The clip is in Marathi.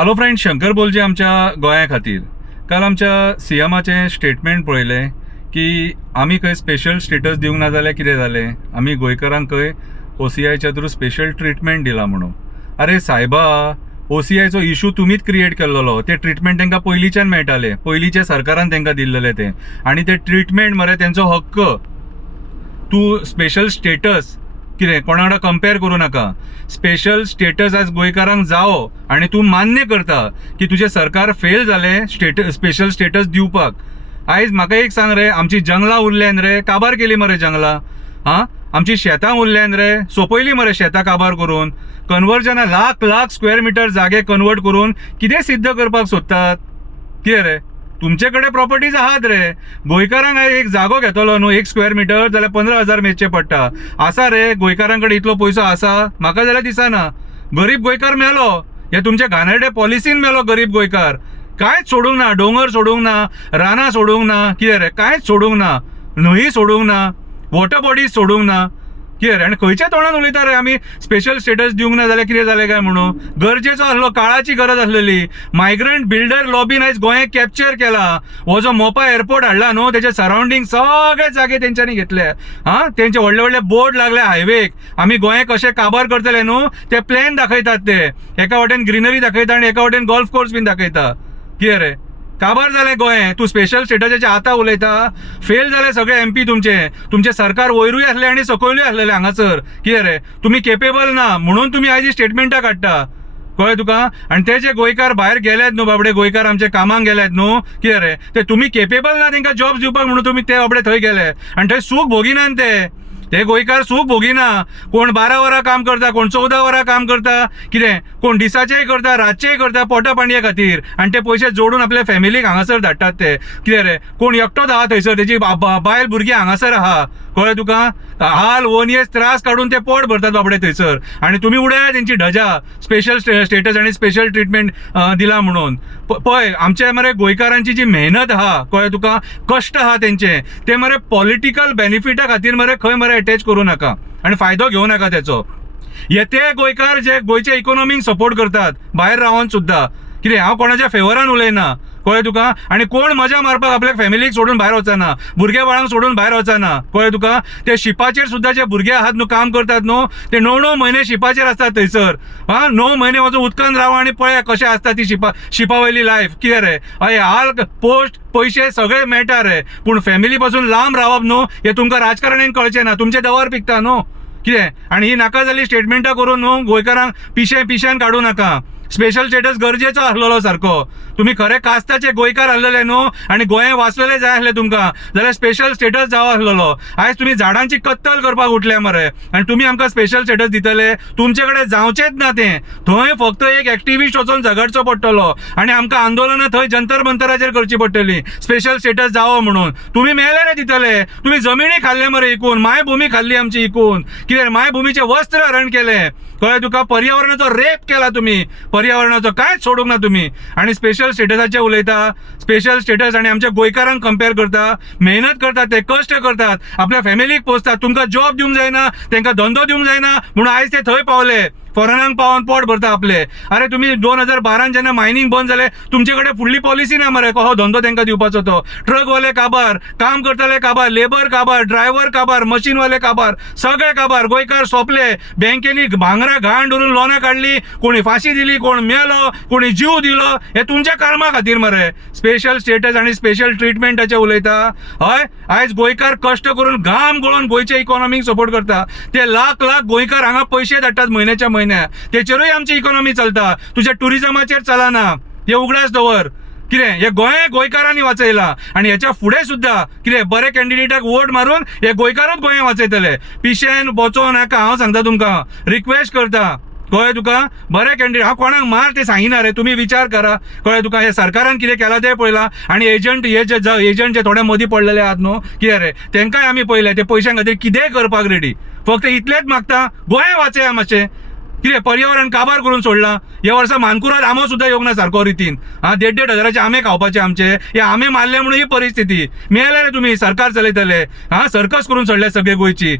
हॅलो फ्रेंड, शंकर बोलचे आमच्या गोंया खातीर. काल आमच्या सीएमाचें स्टेटमेंट पळयलें की आमी खंय स्पेशल स्टेटस दिवंक ना जाल्यार कितें जालें, आमी गोंयकारांक खंय OCIच्या थ्रू स्पेशल ट्रिटमेंट दिला म्हणून. अरे सायबा, OCIचो इशू तुमीच क्रिएट केल्लो. ते ट्रिटमेंट तांकां पयलींच्यान मेळटाले, पयलींच्या सरकारान तांकां दिल्लेले ते. आनी ते ट्रिटमेंट मरे तेंचो हक्क. तूं स्पेशल स्टेटस कितें कोणा वांगडा कंपेर करूं नाका. स्पेशल स्टेटस आज गोंयकारांक जावो आनी तूं मान्य करता की तुजें सरकार फेल जालें स्पेशल स्टेटस दिवपाक. आयज म्हाका एक सांग रे, आमची जंगलां उरल्यान रे, काबार केली मरे जंगलां. आमची शेतां उरल्यान रे, सोंपयली मरे शेतां काबार करून. कन्वर्जना लाख स्क्वेअर मिटर जागे कन्वर्ट करून कितें सिद्ध करपाक सोदतात? कितें रे, तुमचे कडेन प्रॉपर्टीज आहात रे. गोंयकारांक एक जागो घेतलो न्हू 1 स्क्वेअर मिटर जाल्यार 15,000 मेजचे पडटा. आसा रे गोंयकारांक कडेन इतलो पयसो आसा? म्हाका जाल्यार दिसना. गरीब गोंयकार मेलो, हे तुमच्या घाणेरडे पॉलिसीन मेलो गरीब गोंयकार. कांयच सोडूंक ना, डोंगर सोडूंक ना, रानां सोडूंक ना, कितें रे, कांयच सोडूंक ना, न्हंय सोडूंक ना, वॉटर बॉडीज सोडूंक ना. कितें रे, आनी खंयच्या तोंडान उलयता रे आमी स्पेशल स्टेटस दिवंक ना जाल्यार कितें जालें काय म्हणून. गरजेचो आसलो, काळाची गरज आसलेली. मायग्रंट बिल्डर लॉबीन आयज गोंयाक कॅप्चर केला. हो जो मोपा एअरपोर्ट हाडला न्हू, तेचे सराउंडिंग सगळे जागे तेंच्यांनी घेतले. तेंचे व्हडले व्हडले बोर्ड लागले हायवेक. आमी गोंयाक कशें काबार करतले न्हू, ते प्लॅन दाखयतात. ते एका वाटेन ग्रीनरी दाखयता आनी एका वाटेन गोल्फ कोर्स बीन दाखयता. कितें रे, काबार जालें गोंय. तूं स्पेशल स्टेटसाचे आतां उलयता. फेल जाले सगळे MP तुमचे सरकार वयरूय आसले आनी सकयलूय आसलेले हांगासर. कितें रे, तुमी केपेबल ना म्हणून तुमी आयज स्टेटमेंटां काडटा. कळ्ळें तुका? आनी ते जे गोंयकार भायर गेल्यात न्हू, बाबडे गोंयकार आमचे कामाक गेल्यात न्हू, कितें रे, ते तुमी केपेबल ना तांकां जॉब्स दिवपाक म्हणून तुमी ते बाबडे थंय गेले आनी थंय सूख भोगिनात ते गोंयकार सूख भोगिना. कोण 12 वरां काम करता, कोण 14 वरां काम करता. कितें, कोण दिसाचेय करता, रातचेय करता पोटा पाणये खातीर. आनी ते पयशे जोडून आपल्या फॅमिलीक हांगासर धाडटात ते. कितें रे, कोण एकटोच आहा थंयसर, तेजी बायल भुरगीं हांगासर आहा. कळ्ळें तुका? हाल वनियेस त्रास काडून ते पोट भरतात बाबडे थंयसर. आनी तुमी उडया तेंची ढजा स्पेशल स्टेटस आनी स्पेशल ट्रिटमेंट दिला म्हणून. पळय, आमच्या मरे गोंयकारांची जी मेहनत आहा, कळ्ळें तुका, कश्ट आहा तेंचे, ते मरे पॉलिटिकल बेनिफिटा खातीर मरे खंय मरे अटॅच करूं नाका आनी फायदो घेवं नाका तेचो. ते गोंयकार जे गोंयच्या इकॉनॉमीक सपोर्ट करतात भायर रावन सुद्धा. कितें, हांव कोणाच्या फेवरान उलयना. कळ्ळें तुका? आनी कोण मजा मारपाक आपल्या फॅमिलीक सोडून भायर वचना, भुरग्या बाळांक सोडून भायर वचना. कळ्ळें तुका? ते शिपाचेर सुद्धा जे भुरगे आहात न्हू, काम करतात न्हू, ते 9 म्हयने शिपाचेर आसतात थंयसर. 9 म्हयने वचून उदकान रावा आनी पळया कशें आसता ती शिपावयली लायफ. कितें रे, हय हाल पोस्ट पयशे सगळे मेळटा रे, पूण फॅमिली पासून लांब रावप न्हू, हे तुमकां राजकारण्यान कळचें ना. तुमचे दवर पिकता न्हू. कितें, आनी ही नाका जाली स्टेटमेंटां करून न्हू गोंयकारांक पिश्यान काडूं नाका. स्पेशल स्टेटस गरजेचो आसलेलो सारको. तुमी खरे कास्ताचे गोंयकार आसलेले न्हू आनी गोंय वाचलेले जाय आसले तुमकां, जाल्यार स्पेशल स्टेटस जावो आसलेलो. आयज तुमी झाडांची कत्तल करपाक उठले मरे आनी तुमी आमकां स्पेशल स्टेटस दितले. तुमचे कडेन जावचेच ना तें. थंय फक्त एक एक्टिविस्ट वचून झगडचो पडटलो आनी आमकां आंदोलनां थंय जंतर मंतराचेर करची पडटली स्पेशल स्टेटस जावो म्हणून. तुमी मेले रे दितले. तुमी जमिनी खाल्ले मरे इकून, मायभूमी खाल्ली आमची इकून. कितें, मायभूमीचे वस्त्र हरण केले. कळ्ळें तुका? पर्यावरणाचो रेप केला तुमी, पर्यावरणाचो कांयच सोडूंक ना तुमी. आनी स्पेशल स्टेटसाचे उलयता. स्पेशल स्टेटस आनी आमच्या गोंयकारांक कंपेर करता. मेहनत करतात ते, कश्ट करतात, आपल्या फॅमिलीक पोसतात. तुमकां जॉब दिवंक जायना, तांकां धंदो दिवंक जायना म्हणून आयज ते थंय पावले. फॉरेनांक पावन पोट भरता आपले. अरे तुमी 2012 जेन्ना मायनिंग बंद जालें, तुमचे कडेन फुडली पॉलिसी ना मरे कसो धंदो तांकां दिवपाचो तो. ट्रकवाले काबार, काम करतले काबार, लेबर काबार, ड्रायव्हर काबार, मशीनवाले काबार, सगळे काबार. गोंयकार सोंपले. बँकेनी भांगरां घाण धरून लोनां काडली, कोणी फाशी दिली, कोण मेलो, कोणी जीव दिलो. हे तुमच्या कर्मा खातीर मरे. स्पेशल स्टेटस आनी स्पेशल ट्रिटमेंटाचे उलयता. हय, आयज गोंयकार कश्ट करून घाम गळोवन गोंयच्या इकॉनॉमीक सपोर्ट करता. ते लाख गोंयकार हांगा पयशे धाडटात म्हयन्याच्या म्हयन्या. तेचेरूय आमची इकॉनॉमी चलता. तुज्या टुरिझमाचेर चलना. हे उगडास दवर. कितें, हे गोंयकारांनी वाचयला आनी हेच्या फुडें सुद्धा कितें बरे कॅन्डिडेटाक वोट मारून हे गोंयकारूच गोंय वाचयतले. पिशेन वचों नाका, हांव सांगता तुमकां, रिक्वेस्ट करता. कळ्ळें तुका? बरे कॅन्डिडेट, हांव कोणाक मार ते सांगिना रे, तुमी विचार करा. कळ्ळें तुका? हे सरकारान कितें केलां तें पळयलां आनी एजंट जे थोडे मदीं पडलेले आहात न्हू, कितें रे, तेंकांय आमी पळयलें. ते पयशां खातीर कितेंय करपाक रेडी. फक्त इतलेंच मागता, गोंय वाचया मातशें. कितें पर्यावरण काबार करून सोडलां. ह्या वर्सा मानकुराद आंबो सुद्धा येवंक ना सारको रितीन. 1.5 हजाराचे आंबे खावपाचे आमचे. हे आंबे मारले म्हणून ही परिस्थिती. मेळले रे तुमी सरकार चलयतले. सर्कस करून सोडले सगळे गोंयची.